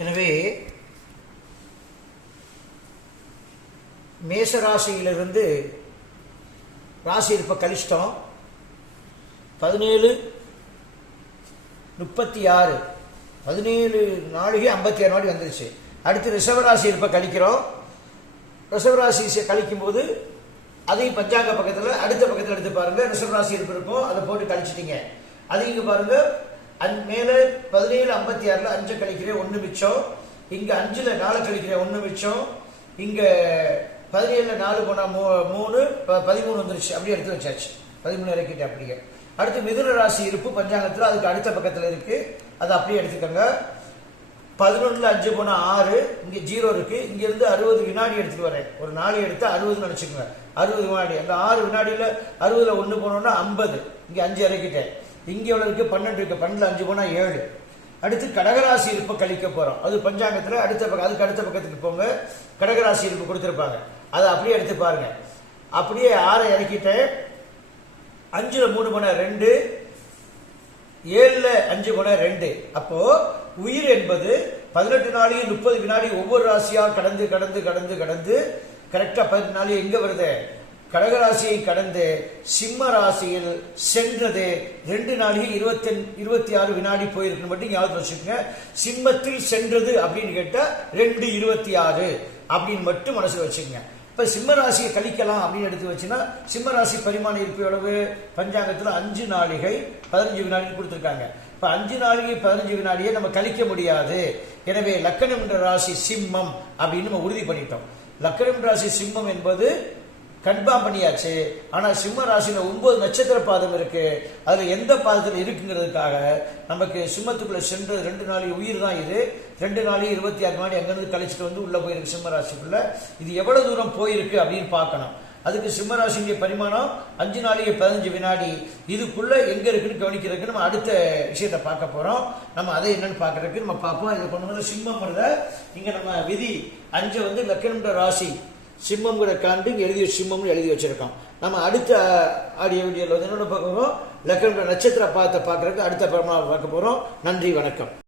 எனவே மேச ராசியிலிருந்து ராசி இருப்ப கலிஷ்டம் பதினேழு முப்பத்தி ஆறு பதினேழு நாளைக்கு ஐம்பத்தி ஆறு நாளைக்கு வந்துருச்சு. அடுத்து ரிஷவராசி இருப்ப கழிக்கிறோம். ரிஷவராசி கழிக்கும் போது அதையும் பஞ்சாங்க பக்கத்தில் அடுத்த பக்கத்தில் எடுத்து பாருங்க. ரிஷவராசி இருப்பு இருக்கும் அதை போட்டு கழிச்சிட்டீங்க. அது இங்க பாருங்க. அந் மேலே பதினேழு ஐம்பத்தி ஆறில் அஞ்சு கழிக்கிறேன் ஒன்று மிச்சம். இங்கே அஞ்சில் நாலு கழிக்கிறேன் ஒன்று மிச்சம். இங்கே பதினேழில் நாலு போனால் மூ மூணு ப- பதிமூணு வந்துருச்சு. அப்படியே எடுத்து வச்சாச்சு. பதிமூணு இறக்கிட்டு அப்படியே. அடுத்து மிதுன ராசி இருப்பு பஞ்சாங்கத்தில் அதுக்கு அடுத்த பக்கத்தில் இருக்குது அதை அப்படியே எடுத்துக்கோங்க. பதினொன்றில் அஞ்சு போனால் ஆறு இங்கே ஜீரோ இருக்குது இங்கேருந்து அறுபது வினாடி எடுத்துகிட்டு வரேன். ஒரு நாலு எடுத்து அறுபதுன்னு நினச்சிக்கோங்க. அறுபது வினாடி. அந்த ஆறு வினாடியில் அறுபதில் ஒன்று போனோன்னா ஐம்பது. இங்கே அஞ்சு இறக்கிட்டேன். இங்க எவ்வளவு இருக்கு பன்னெண்டு இருக்கு. பன்னெண்டு அஞ்சு போனால் ஏழு. அடுத்து கடகராசி இருப்பு கழிக்க போகிறோம் அது பஞ்சாங்கத்தில் அடுத்த பக்கம் அதுக்கு அடுத்த பக்கத்துக்கு போங்க. கடகராசி இருப்பு கொடுத்துருப்பாங்க. அதை அப்படியே எடுத்து பாருங்க. அப்படியே ஆறை இறக்கிட்டேன் அஞ்சில் மூணு போன ரெண்டு ஏழில் அஞ்சு குண ரெண்டு. அப்போது உயிர் என்பது பதினெட்டு நாளையும் முப்பது வினாடி ஒவ்வொரு ராசியாக கடந்து கடந்து கடந்து கடந்து கரெக்டாக பதினெட்டு நாளையும் எங்கே வருது? கடகராசியை கடந்து சிம்ம ராசியில் சென்றது. ரெண்டு நாளைக்கு இருபத்தி இருபத்தி ஆறு வினாடி போயிருக்குன்னு மட்டும் ஞாபகம் வச்சுக்கோங்க. சிம்மத்தில் சென்றது அப்படின்னு கேட்டால் ரெண்டு இருபத்தி ஆறு அப்படின்னு மட்டும் மனசில் வச்சுக்கோங்க. இப்போ சிம்ம ராசியை கழிக்கலாம் அப்படின்னு எடுத்து வச்சுன்னா சிம்ம ராசி பரிமாண இருப்பு எவ்வளவு? பஞ்சாங்கத்தில் அஞ்சு நாளிகை பதினஞ்சு வினாடி கொடுத்துருக்காங்க. இப்போ அஞ்சு நாளிகை பதினஞ்சு வினாடியை நம்ம கழிக்க முடியாது. எனவே லக்கணம் என்ற ராசி சிம்மம் அப்படின்னு நம்ம உறுதி பண்ணிட்டோம். லக்கணம் ராசி சிம்மம் என்பது கன்ஃபார்ம் பண்ணியாச்சு. ஆனால் சிம்ம ராசியில் ஒன்பது நட்சத்திர பாதம் இருக்கு. அதில் எந்த பாதத்தில் இருக்குங்கிறதுக்காக நமக்கு சிம்மத்துக்குள்ளே சென்று ரெண்டு நாளையும் உயிர் தான் இது. ரெண்டு நாளைக்கு இருபத்தி ஆறு நாள் எங்கேருந்து கழிச்சிட்டு வந்து உள்ளே போயிருக்கு சிம்ம ராசிக்குள்ளே. இது எவ்வளோ தூரம் போயிருக்கு அப்படின்னு பார்க்கணும். அதுக்கு சிம்ம பரிமாணம் அஞ்சு நாளைக்கு பதினஞ்சு வினாடி. இதுக்குள்ள எங்க இருக்குன்னு கவனிக்கிறதுக்கு நம்ம அடுத்த விஷயத்தை பார்க்க போறோம். நம்ம அதை என்னன்னு பார்க்கறதுக்கு நம்ம பார்ப்போம். இதை கொண்டு வந்து சிம்மம் இங்க நம்ம விதி அஞ்சு வந்து லக்கணம்ன்ற ராசி. சிம்மம் கூட எழுதி சிம்மம்னு எழுதி வச்சிருக்கோம் நம்ம அடுத்த ஆடியோ வீடியோவில் வந்து என்னென்ன பார்க்க போகிறோம் லக்கணம் நட்சத்திர பாதத்தை பார்க்கறதுக்கு அடுத்த பரமா பார்க்க போகிறோம் நன்றி வணக்கம்.